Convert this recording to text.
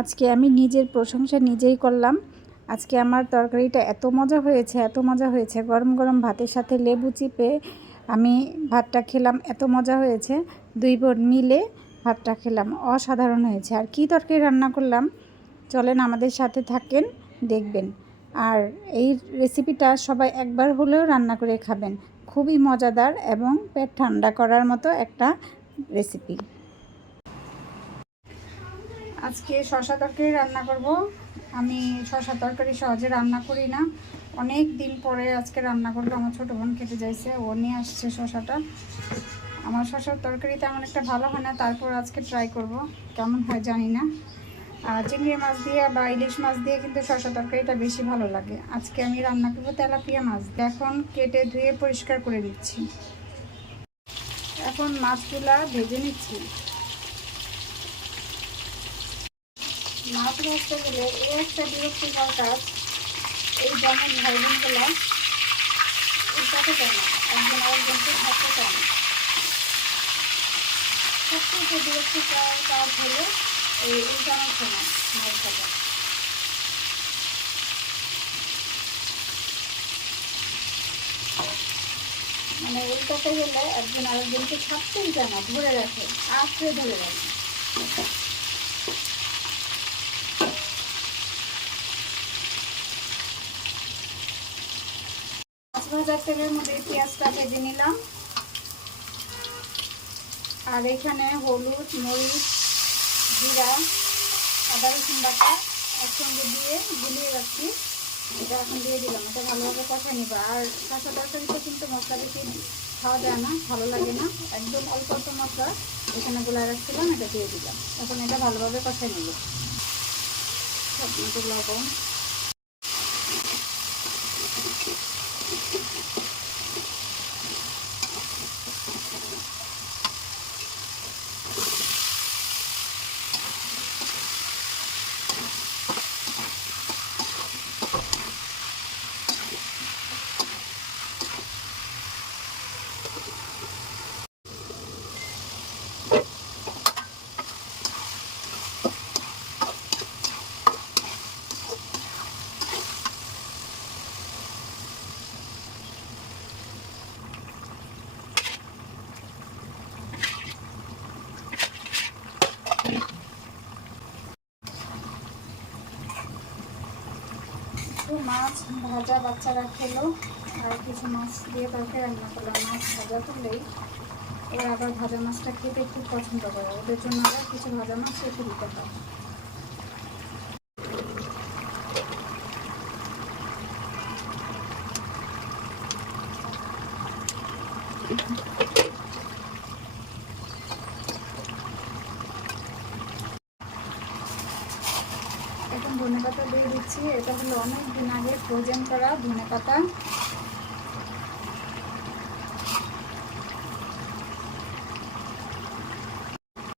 আজকে আমি নিজের প্রশংসা নিজেই করলাম। আজকে আমার তরকারিটা এত মজা হয়েছে, গরম গরম ভাতের সাথে লেবু চিপে আমি ভাতটা খেলাম, এত মজা হয়েছে। দুই বোন মিলে ভাতটা খেলাম, অসাধারণ হয়েছে। আর কি তরকারি রান্না করলাম চলেন আমাদের সাথে থাকেন, দেখবেন। আর এই রেসিপিটা সবাই একবার হলেও রান্না করে খাবেন, খুবই মজাদার এবং পেট ঠান্ডা করার মতো একটা রেসিপি। আজকে শসা তরকারি রান্না করব। আমি শসা তরকারি সহজে রান্না করি না, অনেক দিন পরে আজকে রান্না করবো। আমার ছোটো বোন খেতে চাইছে, ও নিয়ে আসছে শসাটা। আমার শসার তরকারি তেমন একটা ভালো হয় না, তারপর আজকে ট্রাই করব, কেমন হয় জানি না। আর চিংড়ি মাছ দিয়ে বা ইলিশ মাছ দিয়ে কিন্তু শসা তরকারিটা বেশি ভালো লাগে। আজকে আমি রান্না করবো তেলাপিয়া মাছ। এখন কেটে ধুয়ে পরিষ্কার করে নিচ্ছি, এখন মাছগুলা ভেজে নিচ্ছি। মাছ ভাজতে গেলে এই একটা বিরক্তিকর কাজ, এই যেমন ভাই বোনগুলা উল্টাতে চায় না, একজন আরেকজনকে ভাবতে চায় না। সবচেয়ে বিরক্তিকর কাজ হলো এই উল্টানোর সময় মাছ ভাজা। মানে উল্টাতে গেলে একজন আরেকজনকে ছাড়তেই চায় না, ধরে রাখে, আঁকড়ে ধরে রাখে। মাছ ভাজার তেলের মধ্যে পেঁয়াজটা ভেজে নিলাম, আর এখানে হলুদ, মরিচ, জিরা, আদা রসুন বাটা একসঙ্গে দিয়ে গুলিয়ে রাখছি। এটা এখন দিয়ে দিলাম, এটা ভালোভাবে কষাই নিব। আর শসা তরকারিতে কিন্তু মশলা বেশি খাওয়া যায় না, ভালো লাগে না, একদম অল্প অল্প মশলা এখানে গুলাই রাখছিলাম, এটা দিয়ে দিলাম। এখন এটা ভালোভাবে কষাই নিব। সবগুলো লবণ, মাছ ভাজা বাচ্চারা খেলো, আর কিছু মাছ দিয়ে তরকারি রান্না করলাম। মাছ ভাজা করলেই ওরা আবার ভাজা মাছটা খেতে খুব পছন্দ করে, ওদের জন্য আবার কিছু ভাজা মাছ রেখে দিতে হয়। এখন ধনেপাতা দিয়ে দিচ্ছি, এটা হলো অনেক দিন আগে ফ্রোজেন করা ধনেপাতা।